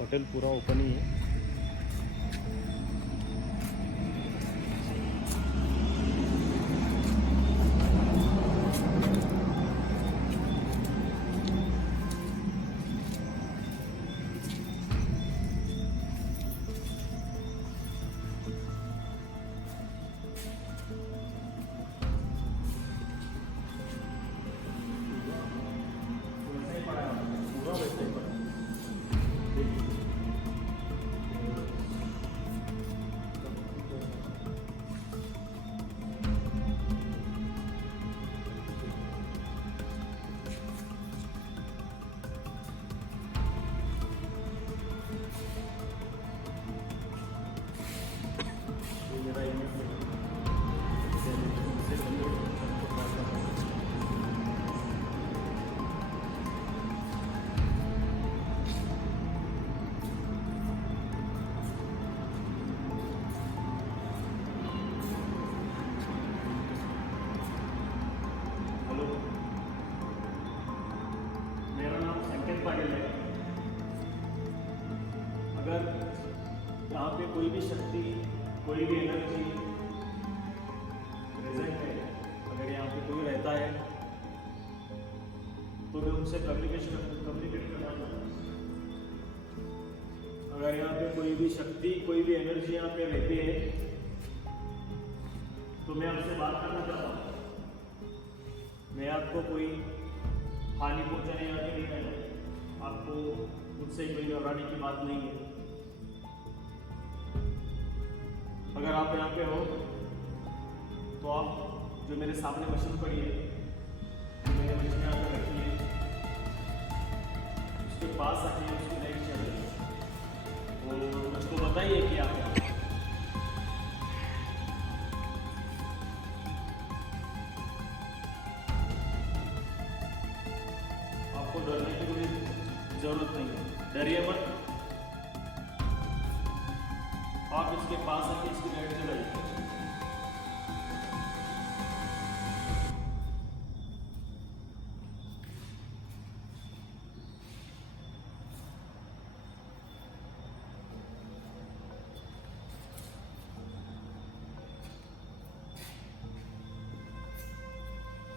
Hotel पूरा open ही है। अगर यहाँ पे कोई भी शक्ति, कोई भी एनर्जी प्रेजेंट है, अगर यहाँ पे कोई रहता है तो मैं उनसे कम्युनिकेट करना चाहता हूँ। अगर यहाँ पे कोई भी शक्ति, कोई भी एनर्जी यहाँ पे रहती है तो मैं आपसे बात करना चाहता हूँ। मैं आपको कोई हानि पहुँचाने या नहीं है, आपको मुझसे कोई घबराने की बात नहीं है। अगर आप यहाँ पे हो तो आप जो मेरे सामने मशीन पड़ी है, मेरे मशीन यहाँ पे रखी है, उसके पास आके उसकी लाइट चल रही है और मुझको बताइए कि आप आपको डरने की कोई जरूरत नहीं है। डरिए मत, आप इसके पास आके इसकी लाइट जलाइए।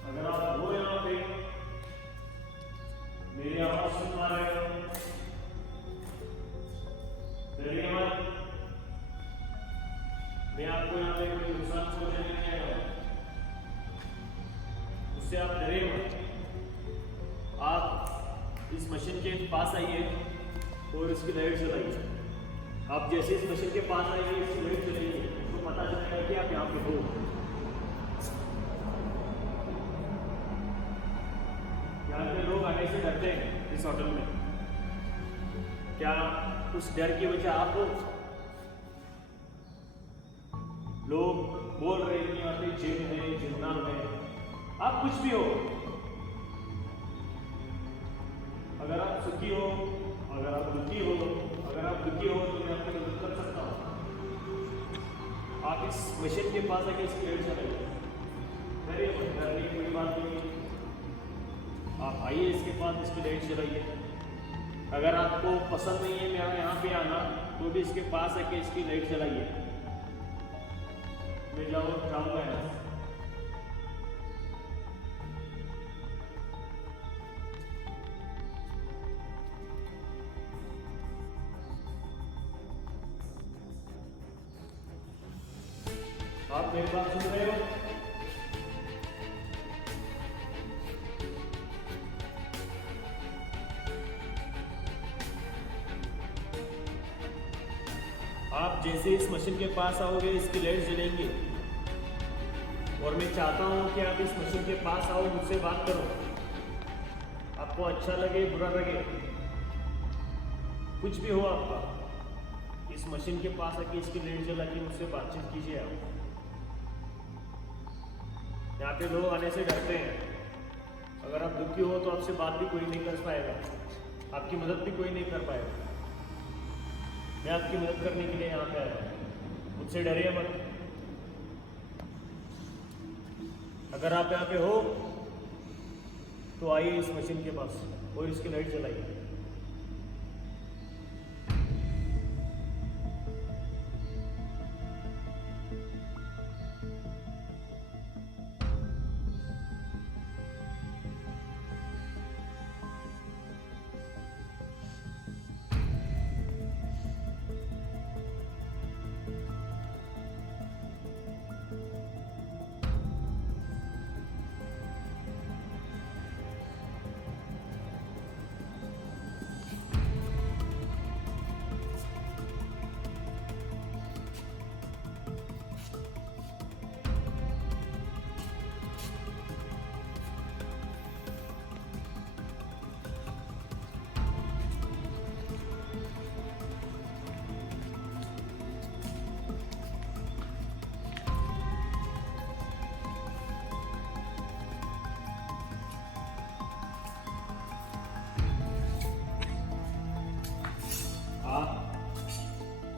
अगर आप हो यहाँ पे मेरी आवाज सुन पा रहे हो, डरिए मत, मैं आपको यहाँ पे कोई नुकसान पहुंचाने नहीं आया हूँ, उससे आप डरिए मत। आप इस मशीन के पास आइए और इसकी लाइट जलाइए। आप जैसे इस मशीन के पास आइए, इसकी लाइट जलाइए, तो पता चलेगा कि आप यहाँ पे हो। यहाँ पे लोग आने से डरते हैं इस होटल में। क्या उस डर की वजह आप हो? लोग बोल रहे हैं कि यहाँ पे जिन है, जिन्ना है, आप कुछ भी हो। अगर आप सुखी हो, अगर आप दुखी हो, अगर आप दुखी हो तो मैं आपकी मदद कर सकता हूँ। आप इस मशीन के पास आके इसकी लाइट चलाइए। डरने की कोई बात नहीं है। आप आइए इसके पास, इसकी लाइट चलाइए। अगर आपको पसंद नहीं है मेरा यहाँ पे आना तो भी इसके पास आके इसकी लाइट चलाइए। मैं जाऊँगा यहाँ से। आप मेरी बात सुन रहे हो? आप जैसे इस मशीन के पास आओगे, इसकी लाइट जलेंगी और मैं चाहता हूँ कि आप इस मशीन के पास आओ, मुझसे बात करो। आपको अच्छा लगे, बुरा लगे, कुछ भी हो आपका, इस मशीन के पास आके इसकी लाइट जला के मुझसे बातचीत कीजिए। आप यहाँ पे लोग आने से डरते हैं। अगर आप दुखी हो तो आपसे बात भी कोई नहीं कर पाएगा, आपकी मदद भी कोई नहीं कर पाएगा। मैं आपकी मदद करने के लिए यहाँ पे आया हूँ, मुझसे डरिए मत। अगर आप यहाँ पे हो तो आइए इस मशीन के पास और इसकी लाइट जलाइए।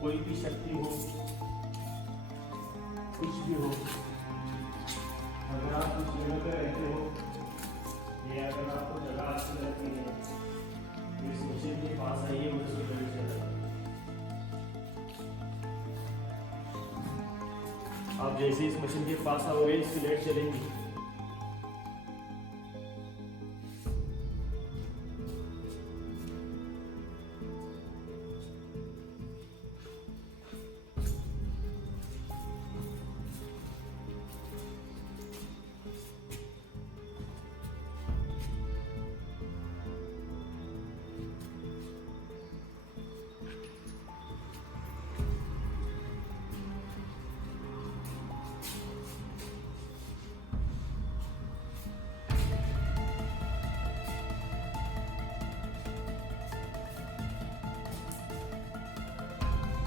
कोई भी शक्ति हो, कुछ भी हो, अगर आप उस जगह पे रहते हो या अगर आपको जगह अच्छी लगती है तो इस मशीन के पास आइए और इसको लेट चलाइए। आप जैसे इस मशीन के पास आओगे इसकी लाइट चलेंगी।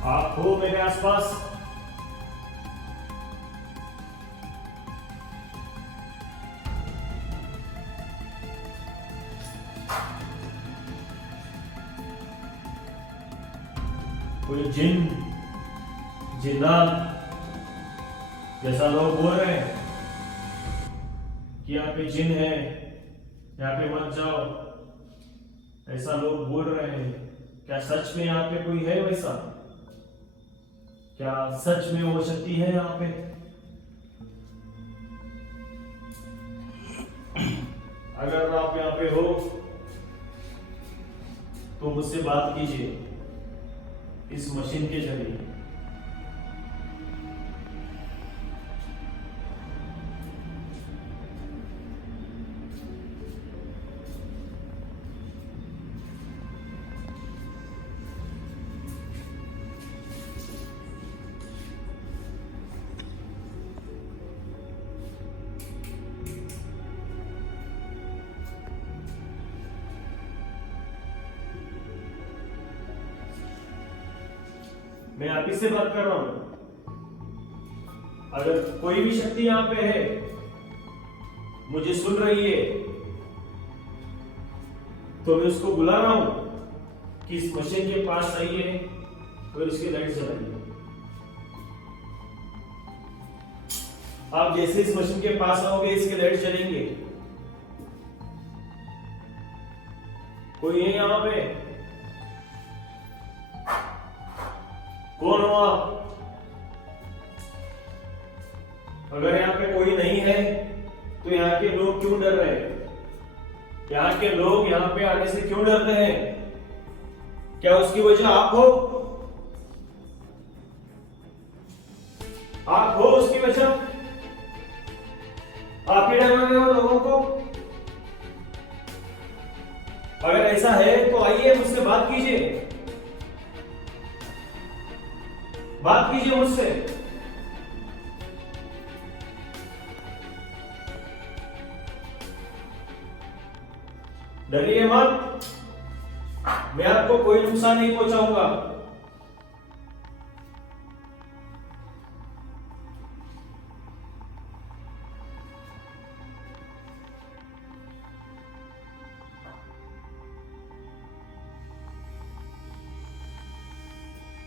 आप हो मेरे आसपास, कोई जिन जिन्नात जैसा लोग बोल रहे हैं कि यहाँ पे जिन है, यहाँ पे मत जाओ, ऐसा लोग बोल रहे हैं। क्या सच में यहाँ पे कोई है वैसा? क्या सच में वो शक्ति है यहाँ पे? अगर आप यहाँ पे हो तो मुझसे बात कीजिए इस मशीन के जरिए। मैं आप ही से बात कर रहा हूं। अगर कोई भी शक्ति यहां पे है, मुझे सुन रही है, तो मैं उसको बुला रहा हूं कि इस मशीन के पास आइए और इसकी लाइट जलाइए। आप जैसे इस मशीन के पास आओगे इसकी लाइट जलेंगे। कोई है यहां पे? कौन हो आप? अगर यहाँ पे कोई नहीं है तो यहाँ के लोग क्यों डर रहे हैं? यहाँ के लोग यहाँ पे आने से क्यों डरते हैं? क्या उसकी वजह आप हो? आप हो उसकी वजह? आप ही डरा रहे हो लोगों को? अगर ऐसा है तो आइए मुझसे बात कीजिए, बात कीजिए मुझसे। डरिए मत, मैं आपको कोई नुकसान नहीं पहुंचाऊंगा।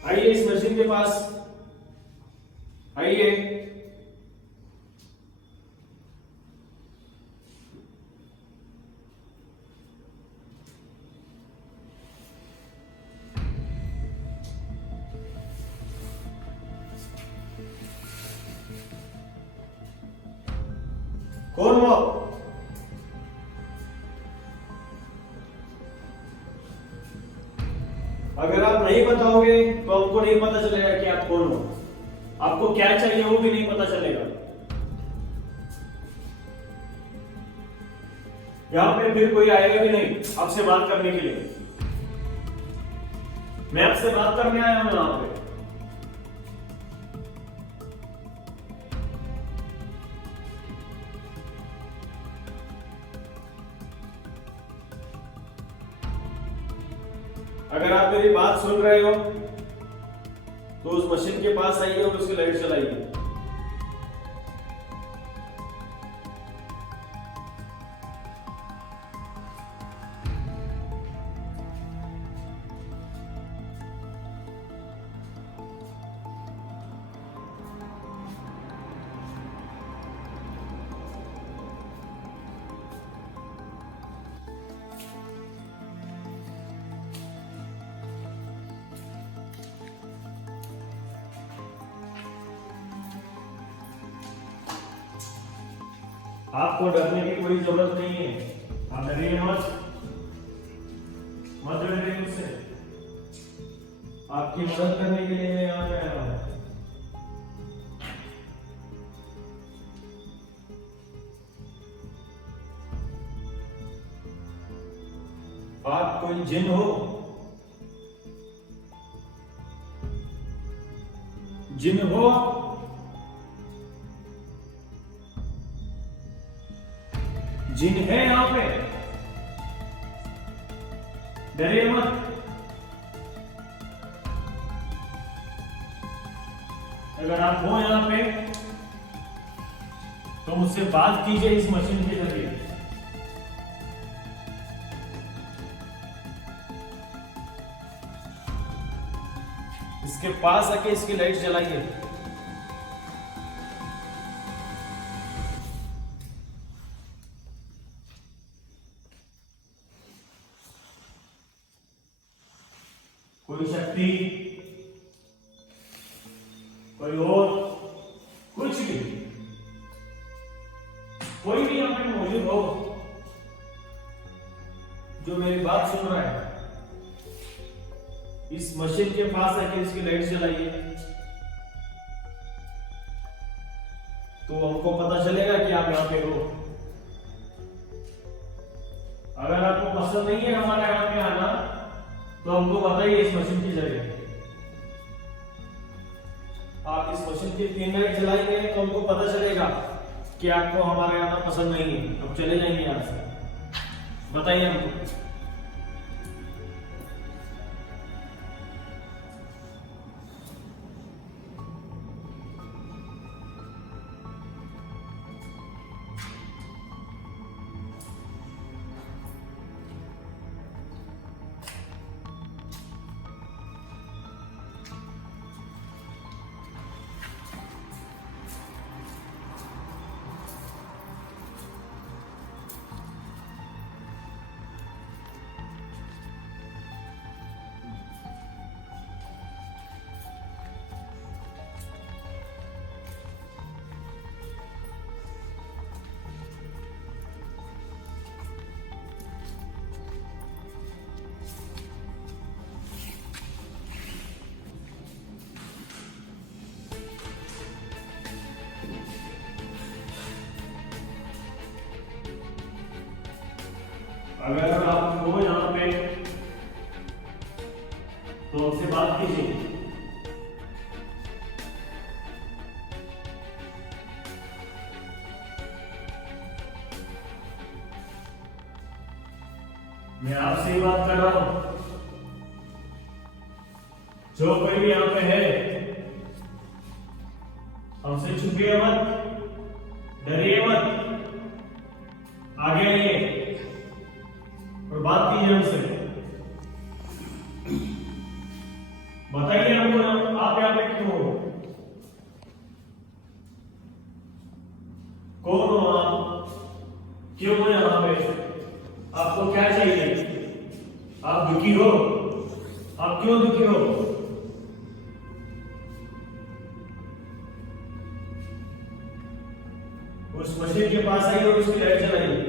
आइए इस मशीन के पास आइए। कौन हो? अगर आप नहीं बताओगे तो हमको नहीं पता चलेगा कि आप कौन हो। आपको क्या चाहिए वो भी नहीं पता चलेगा। यहां पे फिर कोई आएगा भी नहीं आपसे बात करने के लिए। मैं आपसे बात करने आया हूं यहां पे। अगर आप मेरी बात सुन रहे हो तो उस मशीन के पास आइए और उसकी लाइट चलाइए। आपको डरने की कोई जरूरत नहीं है, आप डरिए मत, मत डरिए मुझसे। आपकी मदद करने के लिए मैं यहाँ पे आया हूँ। आप कोई जिन हो? जिन हो? जिन है यहाँ पे? डरिए मत। अगर आप हो यहाँ पे तो मुझसे बात कीजिए इस मशीन के जरिए। इसके पास आके इसकी लाइट जलाइए। कोई शक्ति, कोई और, कुछ भी, कोई भी यहाँ पे मौजूद हो जो मेरी बात सुन रहा है, इस मशीन के पास आके इसकी लाइट जलाइए, तो हमको पता चलेगा कि आप यहाँ पे हो। अगर आपको पसंद नहीं है हमारे यहाँ पे आना, तो हमको बताइए इस मशीन के जरिए। आप इस मशीन की 3 लाइट जलाएंगे तो हमको पता चलेगा कि आपको हमारे यहाँ आना पसंद नहीं है, अब चले जाएंगे यहाँ से। बताइए हमको। अगर आप हो यहाँ पे तो हमसे बात कीजिए। मैं आपसे ही बात कर रहा हूं। जो कोई भी यहाँ पे है, हमसे छुपिए मत, डरिए मत, आगे आइए और बात कीजिए हमसे। बताइए हमको आप यहाँ पे क्यों हो, कौन हो आप, क्यों हो यहाँ पे, आपको क्या चाहिए, आप दुखी हो, आप क्यों दुखी हो? उस मशीन के पास आइए और उसकी लाइट जलाइए।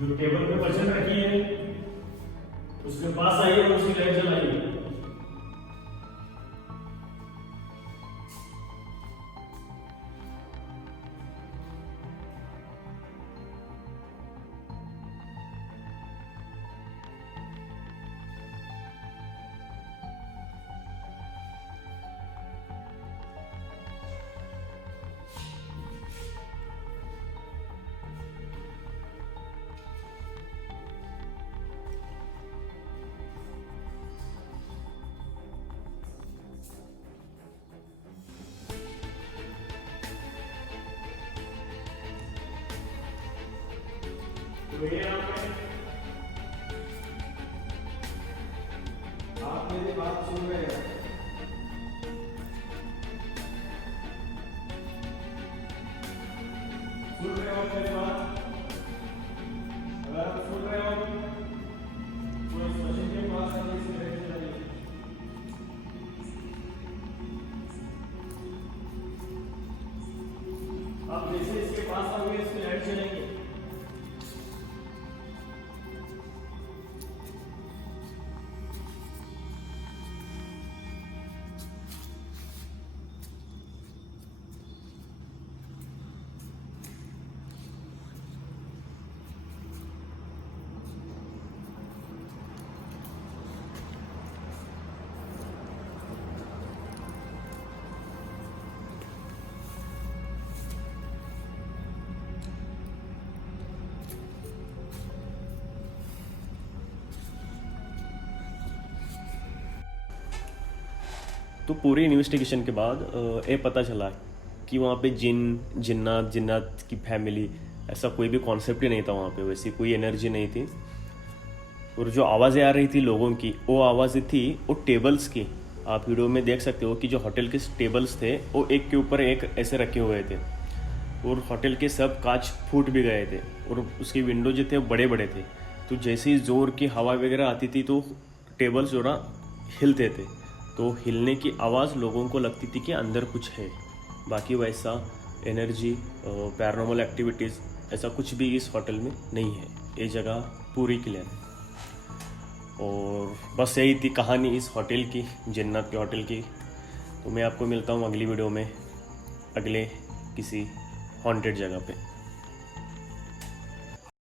जो टेबल पे मशीन रखी है उसके पास आइए और उसकी लाइट जलाइए। ये आप मेरी बात सुन रहे हैं? सुन रहे हो मेरी बात? अगर आप सुन रहे हो तो इस मशीन के पास आके सिगरेट जलाइए। आप जैसे इसके पास आओगे इसकी लाइट चलेंगे। तो पूरी इन्वेस्टिगेशन के बाद ये पता चला कि वहाँ पे जिन्नात की फैमिली ऐसा कोई भी कॉन्सेप्ट ही नहीं था वहाँ पे, वैसी कोई एनर्जी नहीं थी। और जो आवाज़ें आ रही थी लोगों की, वो आवाज़ें थी वो टेबल्स की। आप वीडियो में देख सकते हो कि जो होटल के टेबल्स थे वो एक के ऊपर एक ऐसे रखे हुए थे और होटल के सब कांच फूट भी गए थे और उसकी विंडो जो थे वो बड़े बड़े थे। तो जैसे ही ज़ोर की हवा वगैरह आती थी तो टेबल्स जो ना हिलते थे, तो हिलने की आवाज़ लोगों को लगती थी कि अंदर कुछ है। बाकी वैसा एनर्जी पैरानॉर्मल एक्टिविटीज़ ऐसा कुछ भी इस होटल में नहीं है। ये जगह पूरी क्लियर है। और बस यही थी कहानी इस होटल की, जन्नत के होटल की। तो मैं आपको मिलता हूँ अगली वीडियो में अगले किसी हॉन्टेड जगह पे।